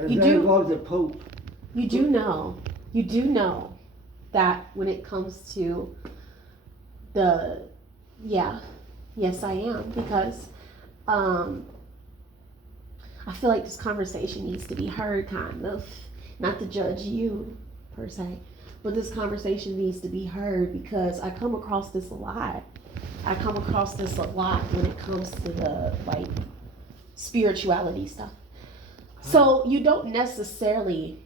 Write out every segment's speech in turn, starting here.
You that do. involves the Pope. You do know. You do know that when it comes to the, yeah, yes, I am, because um, I feel like this conversation needs to be heard, kind of, not to judge you per se, but this conversation needs to be heard because I come across this a lot. I come across this a lot when it comes to the like spirituality stuff. So you don't necessarily,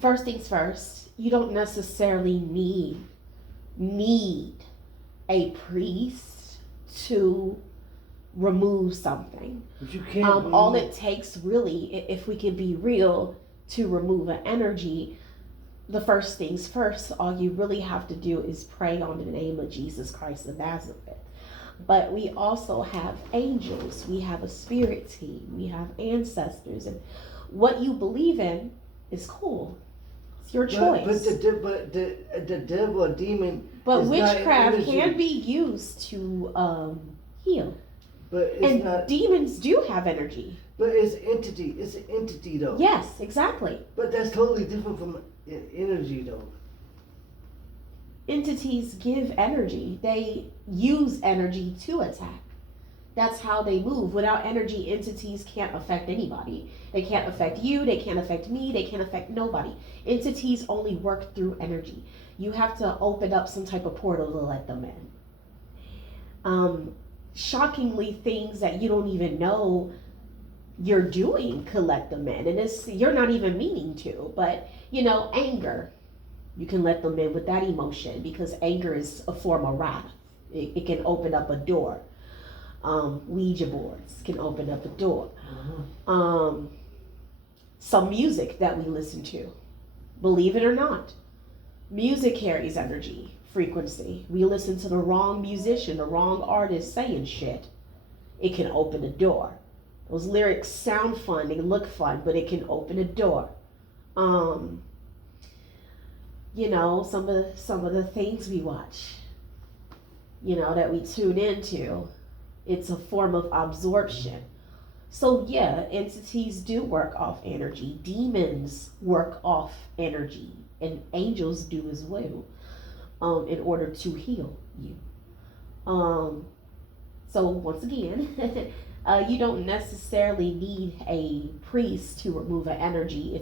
first things first, you don't necessarily need a priest to remove something. But you can't All it takes really, if we can be real, to remove an energy, the first things first, all you really have to do is pray on the name of Jesus Christ of Nazareth. But we also have angels, we have a spirit team, we have ancestors, and what you believe in is cool. It's your choice. But the devil or demon. But is witchcraft not can be used to heal. But it's And not. demons do have energy. But it's entity. It's an entity though. Yes, exactly. But that's totally different from energy though. Entities give energy. They use energy to attack. That's how they move. Without energy, entities can't affect anybody. They can't affect you. They can't affect me. They can't affect nobody. Entities only work through energy. You have to open up some type of portal to let them in. Shockingly, things that you don't even know you're doing could let them in, and it's you're not even meaning to. But anger, you can let them in with that emotion because anger is a form of wrath. It can open up a door. Ouija boards can open up a door. Some music that we listen to, believe it or not, music carries energy, frequency. We listen to the wrong musician, the wrong artist saying shit, it can open a door. Those lyrics sound fun, they look fun, but it can open a door. Some of the things we watch, that we tune into, it's a form of absorption. So yeah, entities do work off energy. Demons work off energy, and angels do as well, in order to heal you. So once again, you don't necessarily need a priest to remove an energy.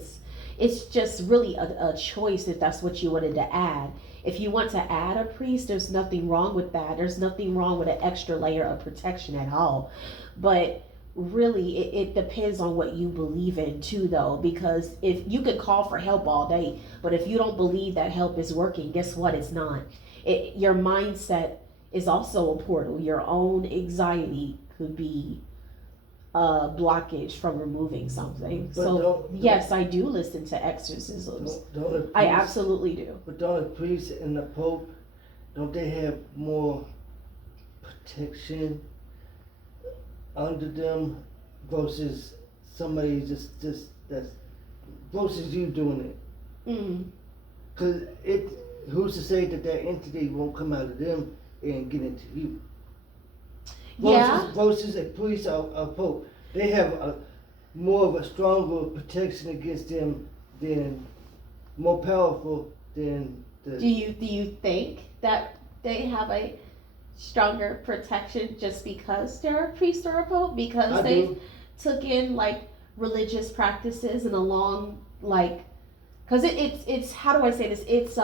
It's just really a choice if that's what you wanted to add. If you want to add a priest, there's nothing wrong with that. There's nothing wrong with an extra layer of protection at all. But really, it depends on what you believe in too, though, because if you could call for help all day, but if you don't believe that help is working, guess what? It's not. Your mindset is also a portal. Your own anxiety could be a blockage from removing something. But so yes, I do listen to exorcisms. I absolutely do. But don't the priest and the Pope, don't they have more protection under them versus somebody just that's versus you doing it? Cause who's to say that entity won't come out of them and get into you? Versus a priest or a Pope, they have more of a stronger protection against them than more powerful than the. Do you think that they have a stronger protection just because they're a priest or a pope? Because they took in like religious practices and along because it's how do I say this? It's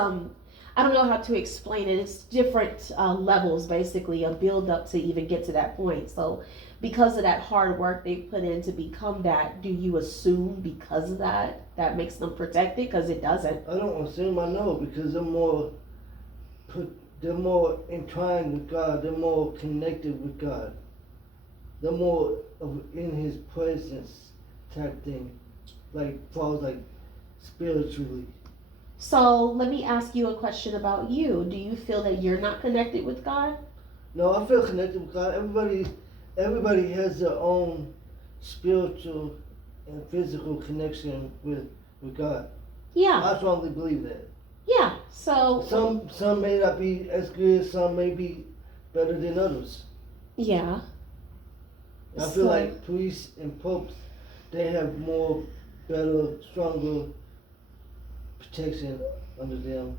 I don't know how to explain it. It's different levels, basically, a build up to even get to that point. So because of that hard work they put in to become that, do you assume because of that makes them protected? Because it doesn't. I don't assume, I know, because they're more entwined with God. They're more connected with God. They're more in His presence type thing, falls spiritually. So let me ask you a question about you. Do you feel that you're not connected with God? No, I feel connected with God. Everybody has their own spiritual and physical connection with God. Yeah. I strongly believe that. Yeah. So some may not be as good. Some may be better than others. Yeah. I feel like priests and popes, they have more better, stronger protection under them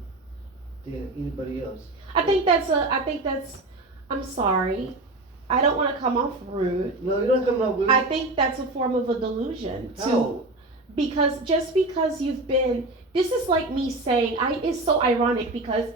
than anybody else. I think that's, I'm sorry. I don't want to come off rude. No, you don't come up with I think that's a form of a delusion How? too. Because just because you've been, this is like me saying, it's so ironic because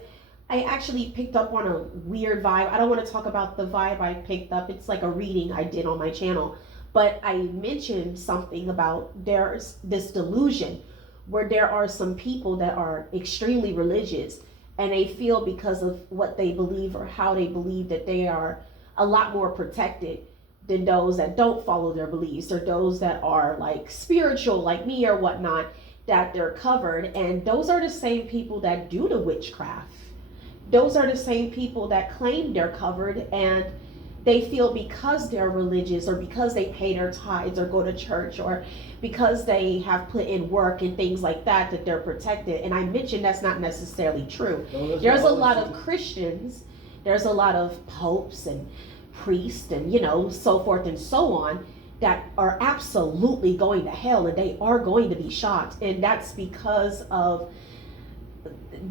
I actually picked up on a weird vibe. I don't want to talk about the vibe I picked up. It's like a reading I did on my channel. But I mentioned something about there's this delusion where there are some people that are extremely religious and they feel because of what they believe or how they believe that they are a lot more protected than those that don't follow their beliefs or those that are like spiritual like me or whatnot, that they're covered. And those are the same people that do the witchcraft. Those are the same people that claim they're covered, and they feel because they're religious or because they pay their tithes or go to church or because they have put in work and things like that, that they're protected. And I mentioned that's not necessarily true. No, There's a lot true. of Christians, there's a lot of popes and priests and so forth and so on that are absolutely going to hell, and they are going to be shot. And that's because of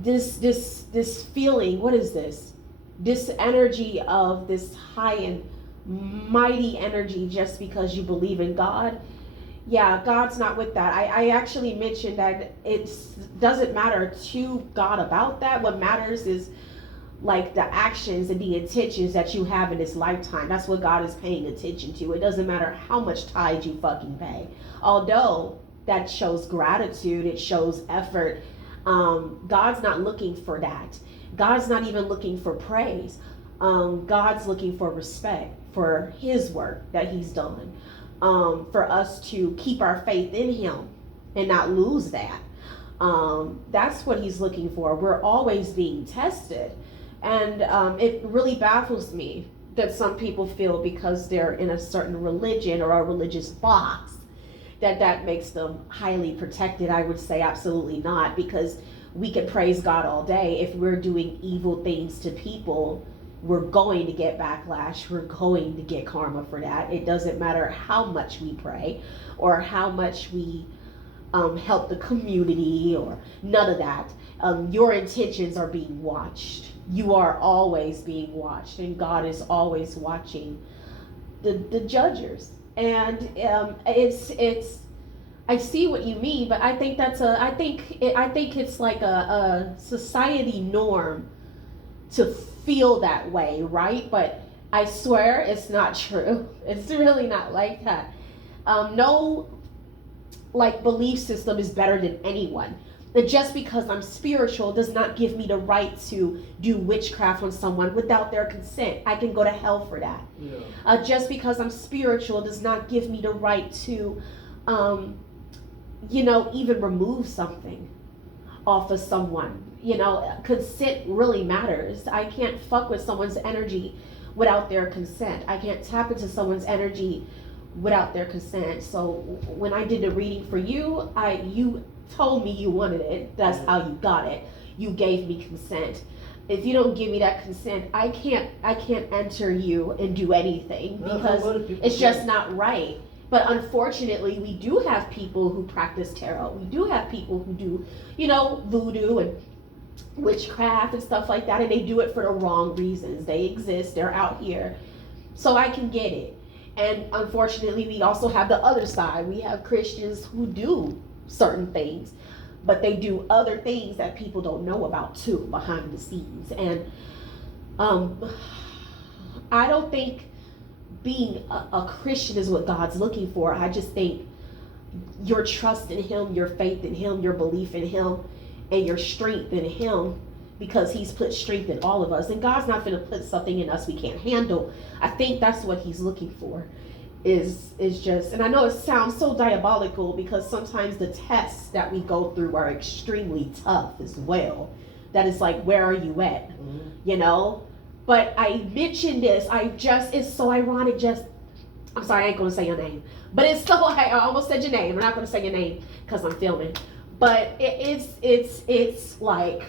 this feeling. What is this energy of this high and mighty energy just because you believe in God? Yeah, God's not with that. I actually mentioned that it doesn't matter to God about that. What matters is like the actions and the intentions that you have in this lifetime. That's what God is paying attention to. It doesn't matter how much tithe you fucking pay. Although that shows gratitude, it shows effort. God's not looking for that. God's not even looking for praise. God's looking for respect for his work that he's done. For us to keep our faith in him and not lose that. That's what he's looking for. We're always being tested. And it really baffles me that some people feel because they're in a certain religion or a religious box that makes them highly protected. I would say absolutely not, because we can praise God all day. If we're doing evil things to people, we're going to get backlash. We're going to get karma for that. It doesn't matter how much we pray or how much we help the community or none of that. Your intentions are being watched. You are always being watched, and God is always watching the judges. And it's I see what you mean, but I think I think it's like a society norm to feel that way, right? But I swear it's not true. It's really not like that. No, like, belief system is better than anyone. That just because I'm spiritual does not give me the right to do witchcraft on someone without their consent. I can go to hell for that. Yeah. Just because I'm spiritual does not give me the right to, even remove something off of someone. Consent really matters. I can't fuck with someone's energy without their consent. I can't tap into someone's energy without their consent. So when I did the reading for you, you told me you wanted it. That's how you got it. You gave me consent. If you don't give me that consent, I can't enter you and do anything because it's just not right. But unfortunately, we do have people who practice tarot. We do have people who do, voodoo and witchcraft and stuff like that, and they do it for the wrong reasons. They exist. They're out here. So I can get it. And unfortunately, we also have the other side. We have Christians who do certain things, but they do other things that people don't know about too behind the scenes. And I don't think being a Christian is what God's looking for. I just think your trust in him, your faith in him, your belief in him, and your strength in him, because he's put strength in all of us. And God's not going to put something in us we can't handle. I think that's what he's looking for. Is just, and I know it sounds so diabolical because sometimes the tests that we go through are extremely tough as well. That is like, where are you at? Mm-hmm. But I mentioned this, it's so ironic, I'm sorry, I ain't gonna say your name. But it's so, I almost said your name. I'm not gonna say your name because I'm filming. But it's like,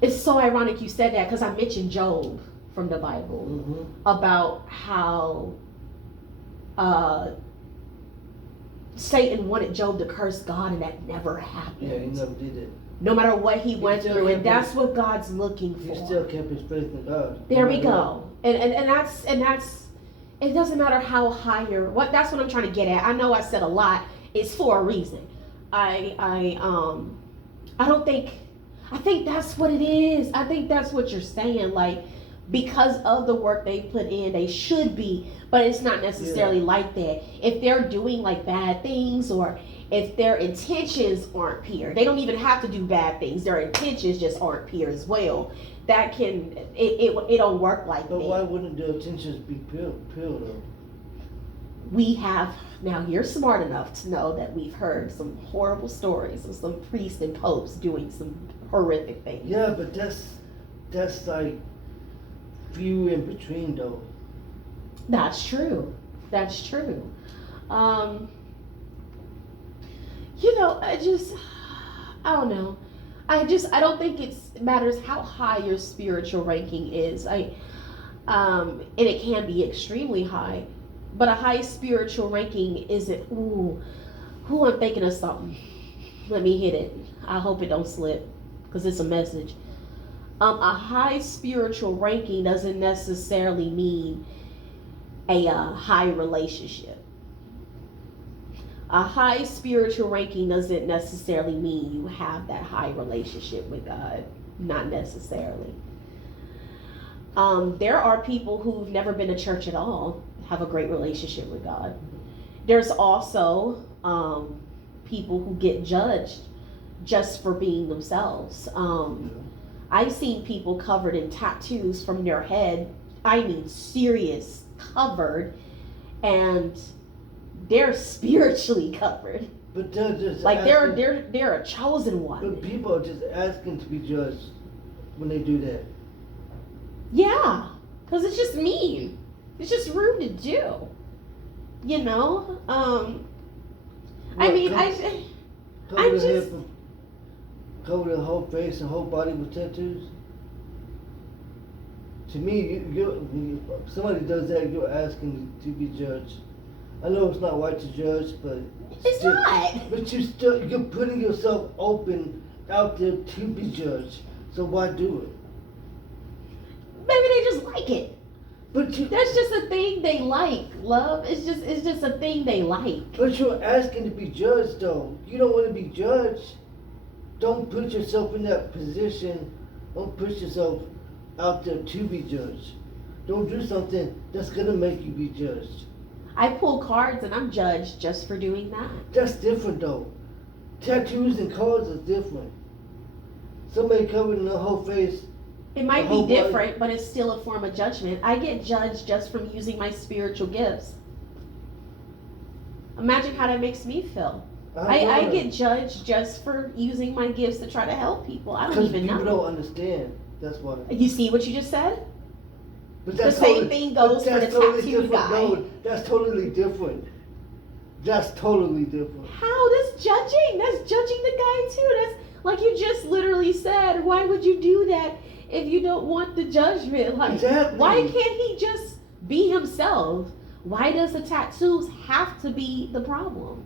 it's so ironic you said that, because I mentioned Job from the Bible, mm-hmm. about how Satan wanted Job to curse God, and that never Yeah, he happened. never did it. No matter what he went still through, and kept that's what God's looking He for. still kept his faith in God. There we No matter go. And that's it doesn't matter how high you're that's what I'm trying to get at. I know I said a lot. It's for a reason. I don't think I think that's what it is. I think that's what you're saying. Like, because of the work they put in, they should be, but it's not necessarily like that. If they're doing like bad things, or if their intentions aren't pure, they don't even have to do bad things. Their intentions just aren't pure as well. That can it don't work like But that. why wouldn't the intentions be pure though? We have, now you're smart enough to know that we've heard some horrible stories of some priests and popes doing some horrific things. Yeah, but that's like few in between though. That's true. That's true. You know, I don't know. I don't think it matters how high your spiritual ranking is. And it can be extremely high, but a high spiritual ranking isn't, I'm thinking of something. Let me hit it. I hope it don't slip, because it's a message. A high spiritual ranking doesn't necessarily mean a high relationship. A high spiritual ranking doesn't necessarily mean you have that high relationship with God. Not necessarily. There are people who've never been to church at all, have a great relationship with God. There's also people who get judged just for being themselves. I've seen people covered in tattoos from their head, I mean serious covered, and they're spiritually covered. But they're just Like asking, they're a chosen one. but people are just asking to be judged when they do that. Yeah, because it's just mean. It's just rude to do. You know? I mean, cover the just- head, cover the whole face and whole body with tattoos. To me, if somebody does that, you're asking to be judged. I know it's not right to judge, but It's not. But you're putting yourself open out there to be judged. So why do it? Maybe they just like it. But That's just a thing they like, love. It's just a thing they like. But you're asking to be judged, though. You don't want to be judged. Don't put yourself in that position. Don't push yourself out there to be judged. Don't do something that's gonna make you be judged. I pull cards and I'm judged just for doing that. That's different, though. Tattoos and cards are different. Somebody covered in the whole face. It might The be whole body. different, but it's still a form of judgment. I get judged just from using my spiritual gifts. Imagine how that makes me feel. I get judged just for using my gifts to try to help people. I don't Because even people know. don't understand. That's why. You see what you just said? But The same thing goes for the that's totally tattoo different. guy. No, that's totally different. That's totally different. How? That's judging. That's judging the guy too. That's like you just literally said. Why would you do that if you don't want the judgment? Like, Exactly. why can't he just be himself? Why does the tattoos have to be the problem?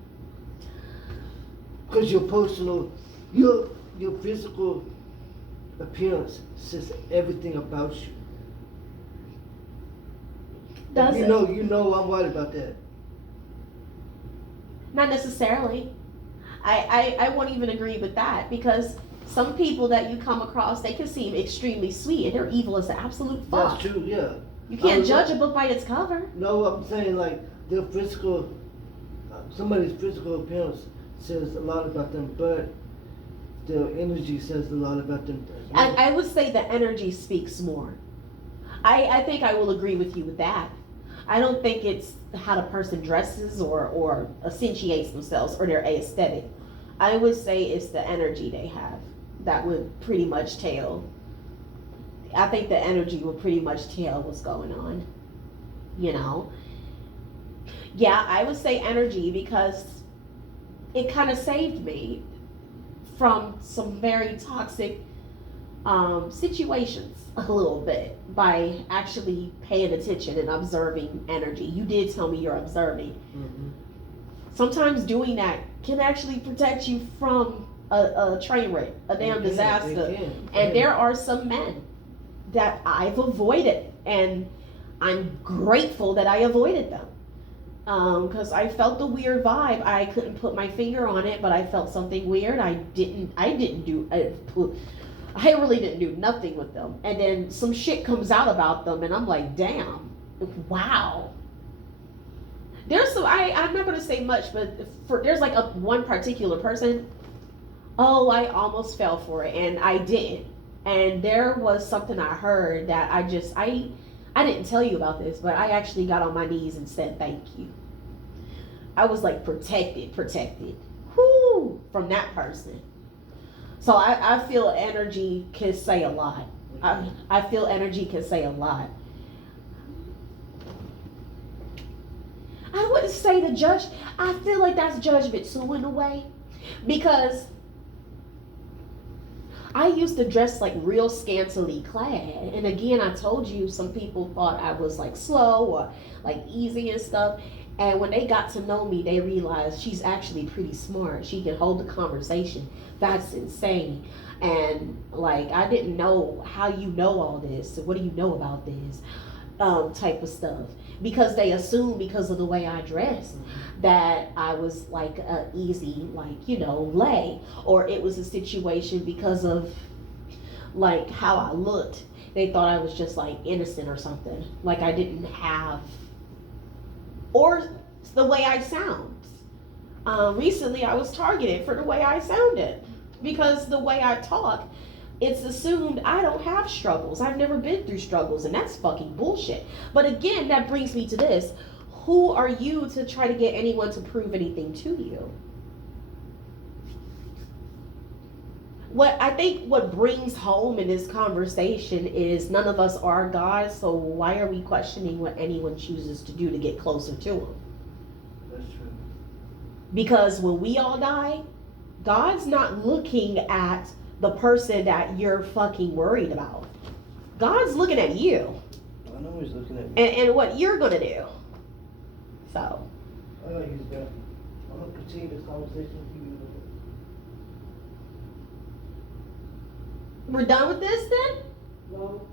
Because your personal, your physical appearance says everything about you. Does you it? know I'm right about that. Not necessarily. I won't even agree with that, because some people that you come across, they can seem extremely sweet and they're evil as the absolute fuck. That's true, yeah. You can't was judge like- a book by its cover. No, I'm saying like their physical, somebody's physical appearance says a lot about them, but their energy says a lot about them. I would say the energy speaks more. I think I will agree with you with that. I don't think it's how the person dresses or accentuates themselves or their aesthetic. I would say it's the energy they have that would pretty much tell. I think the energy will pretty much tell what's going on. You know? Yeah, I would say energy, because it kind of saved me from some very toxic situations a little bit by actually paying attention and observing energy. You did tell me you're observing. Mhm. Sometimes doing that can actually protect you from a train wreck, a damn disaster. And there are some men that I've avoided, and I'm grateful that I avoided them. Because I felt the weird vibe. I couldn't put my finger on it, but I felt something weird. I really didn't do nothing with them. And then some shit comes out about them, and I'm like, damn, wow. There's some, I'm not gonna say much, but there's like one particular person. Oh, I almost fell for it, and I didn't. And there was something I heard that I didn't tell you about this, but I actually got on my knees and said thank you. I was like protected, whoo, from that person. So I feel energy can say a lot. I feel energy can say a lot. I wouldn't say the judge. I feel like that's judgment too in a way, because I used to dress like real scantily clad, and again, I told you some people thought I was like slow or like easy and stuff. And when they got to know me, they realized she's actually pretty smart. She can hold a conversation. That's insane. And like, I didn't know how you know all this. What do you know about this? Type of stuff. Because they assumed because of the way I dressed that I was like a easy, like, lay. Or it was a situation because of like how I looked. They thought I was just like innocent or something. Like I didn't have, or the way I sound. Recently I was targeted for the way I sounded. Because the way I talk, it's assumed I don't have struggles. I've never been through struggles, and that's fucking bullshit. But again, that brings me to this. Who are you to try to get anyone to prove anything to you? What brings home in this conversation is none of us are God, so why are we questioning what anyone chooses to do to get closer to him? That's true. Because when we all die, God's not looking at the person that you're fucking worried about. God's looking at you. I know he's looking at me. And what you're gonna do. So. I know he's done. I'm gonna continue this conversation with you. We're done with this then? No.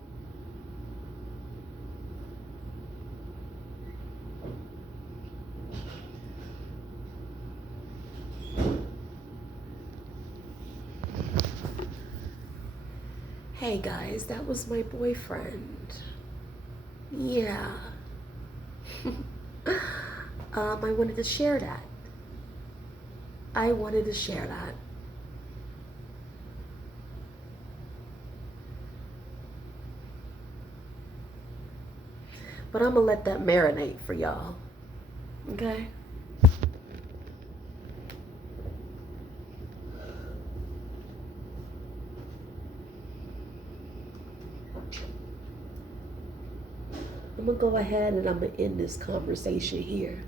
Hey guys, that was my boyfriend. Yeah. I wanted to share that. But I'm gonna let that marinate for y'all. Okay? I'm gonna go ahead and I'm gonna end this conversation here.